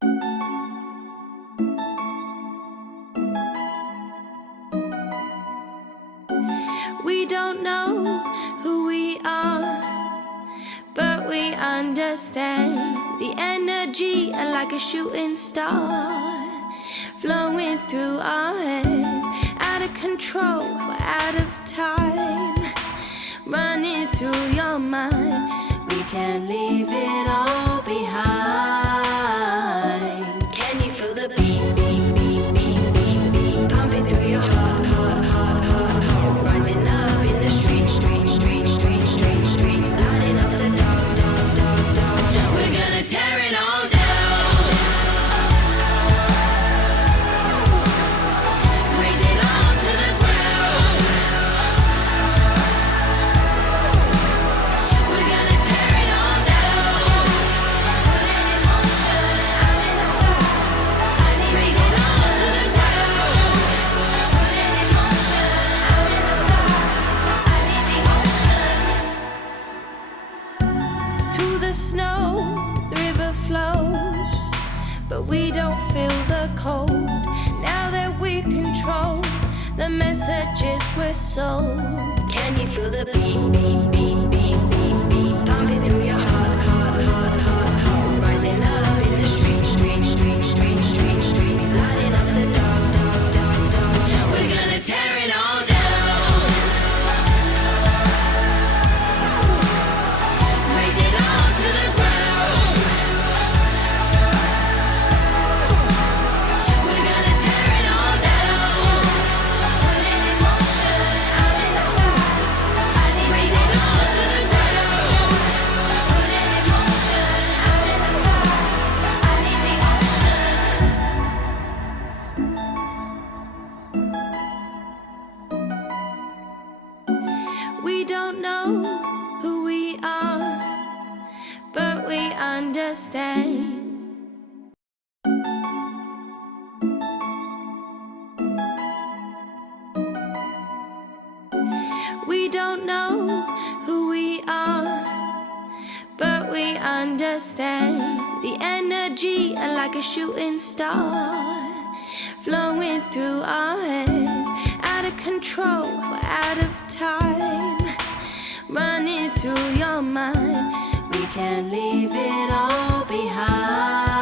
We don't know who we are, but we understand the energy like a shooting star flowing through our hands, out of control, we're out of time, running through your mind. We can't leave it all behind. Can you feel the beat, beat, beat, beat, beat, beat, pumping through your heart, heart, heart, heart, heart, rising up in the street, street, street, street, street, street, lighting up the dark, dark, dark, dark. We're gonna tear it all down. Raise it all to the ground. We're gonna tear it all down. Put it in motion, I'm in the fire. Raise it all to the ground. Put it in motion, I'm in the fire. I need the ocean. Through the snow, the river flows, but we don't feel the cold. Now that we control the messages we're sold. Can you feel the beat, beat, beat, beat, beat, beat, pumping through your heart, heart, heart, heart, heart, rising up in the street, street, street, street, street, street, lighting up the dark, dark, dark, dark. We're gonna tear it all down. Raise it all to the ground. We're gonna tear it all down. Put it in motion, I'm in the fire. Raise it all to the ground. Put it in motion, I'm in the fire. I need the ocean. We don't know who we are, but we understand. We don't know who we are, but we understand the energy like a shooting star flowing through our hands, out of control, we're out of time, running through your mind. We can't leave it all behind.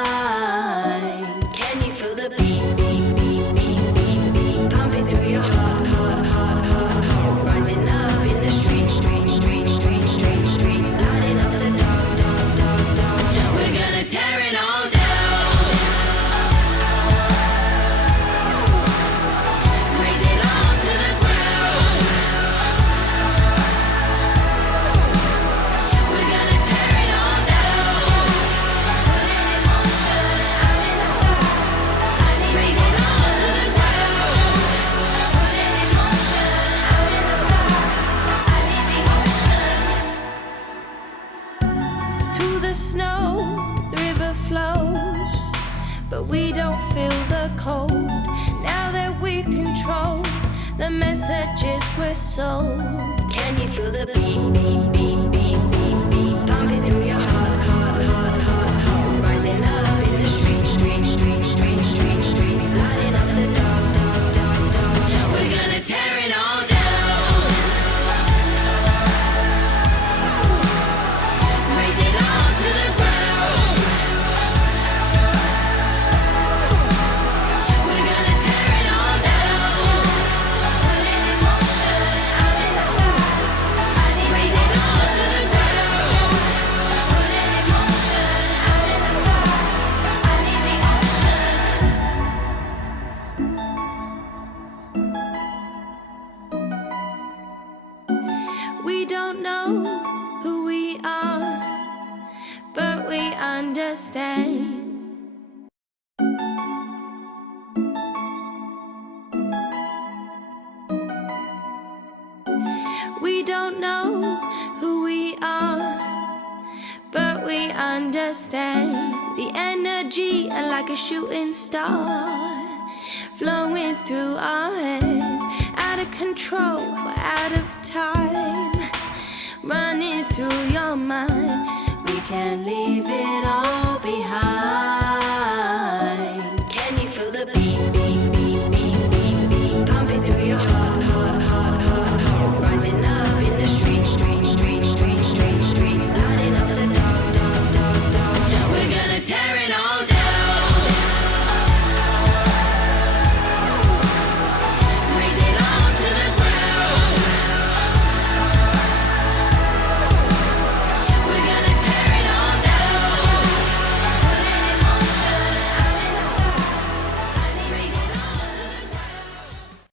Can you feel the beat, beat, beat, beat, beat, beat, pumping through your heart, heart, heart, heart, heart, rising up in the street, street, street, street, street, street, lighting up the dark, dark, dark, dark. We're gonna tear it all down. Raise it all to the ground. We're gonna tear it all down. Put it in motion, I'm in the fire. Raise it all to the ground. Put it in motion, I'm in the fire. I need the ocean. Through the snow, the river flows, but we don't feel the cold. Now that we control the messages we're sold. Can you feel the beat, beat, beat, beat, beat, beat, pumping through your heart, heart, heart, heart, heart, rising up in the street, street, street, street, street, street, lighting up the dark, dark, dark, dark. We're gonna tear it all down. Raise it all to the ground. We're gonna tear it all down. Put it in motion, I'm in the fire. Raise it all to the ground. Put it in motion, I'm in the fire. I need the ocean. We don't know who we are, but we understand. We don't know who we are, but we understand the energy like a shooting star flowing through our hands, out of control, we're out of time, running through your mind. We can't leave it all behind.